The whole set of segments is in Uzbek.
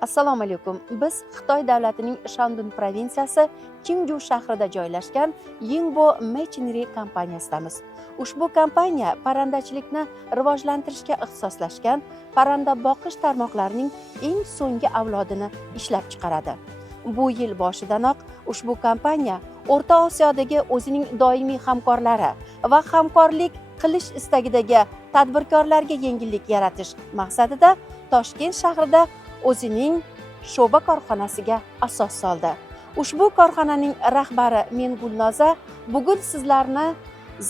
Assalomu alaykum. Biz Xitoy davlatining Shandun provinsiyasi Chingju shahrida joylashgan Yingbo Machinery kompaniyasidamiz. Ushbu kompaniya parrandachilikni rivojlantirishga ixtisoslashgan parranda boqish tarmoqlarining eng so'nggi avlodini ishlab chiqaradi. Bu yil boshidanoq ushbu kompaniya O'rta Osiyodagi o'zining doimiy hamkorlari va hamkorlik qilish istagidagi tadbirkorlarga yengillik yaratish maqsadida Toshkent shahrida o'zining sho'ba korxonasiga asos soldi. Ushbu korxonaning rahbari men Gulnoza bugun sizlarni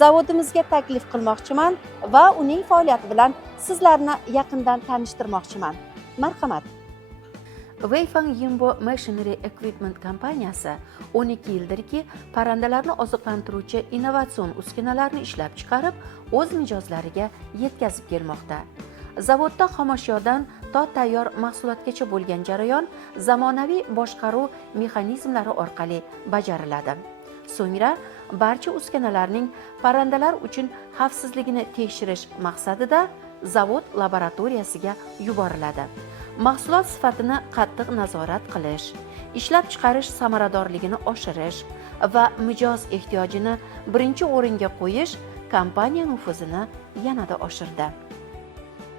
zavodimizga taklif qilmoqchiman va uning faoliyati bilan sizlarni yaqindan tanishtirmoqchiman. Marhamat. Weifang Yingbo Machinery Equipment kompaniyasi 12 yildirki parrandalarni oziqlantiruvchi innovatsion uskunalarni ishlab chiqarib, o'z mijozlariga yetkazib kelmoqda. Zavodda xomashyodan to tayyor mahsulotgacha bo'lgan jarayon zamonaviy boshqaruv mexanizmlari orqali bajariladi. So'ngra barcha uskunalarning parrandalar uchun xavfsizligini tekshirish maqsadida zavod laboratoriyasiga yuboriladi. Mahsulot sifatini qattiq nazorat qilish, ishlab chiqarish samaradorligini oshirish va mijoz ehtiyojini birinchi o'ringa qo'yish kompaniya nufuzini yanada oshirdi.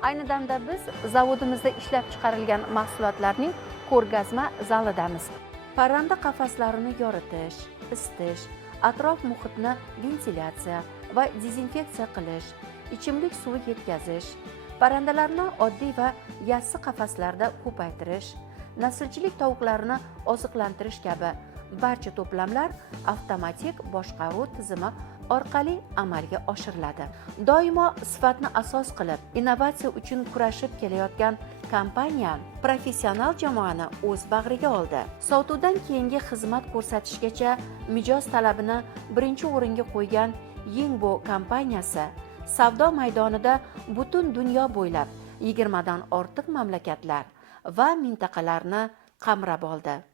Ayni damda biz zavodimizda ishlab chiqarilgan mahsulotlarning ko'rgazma zalidamiz. Parranda qafaslarini yoritish, isitish, atrof muhitni ventilyatsiya va dezinfeksiya qilish, ichimlik suvi yetkazish, parrandalarni oddiy va yassi qafaslarda ko'paytirish, naslchilik tovuqlarini oziqlantirish kabi barcha to'plamlar avtomatik boshqaruv tizimi orqali amalga oshiriladi. Doimo sifatni asos qilib, innovatsiya uchun kurashib kelayotgan kompaniya professional jamoani o'z bag'riga oldi. Sotuvdan keyingi xizmat ko'rsatishgacha mijoz talabini birinchi o'ringa qo'ygan Yingbo kompaniyasi savdo maydonida butun dunyo bo'ylab 20 dan ortiq mamlakatlar va mintaqalarni qamrab oldi.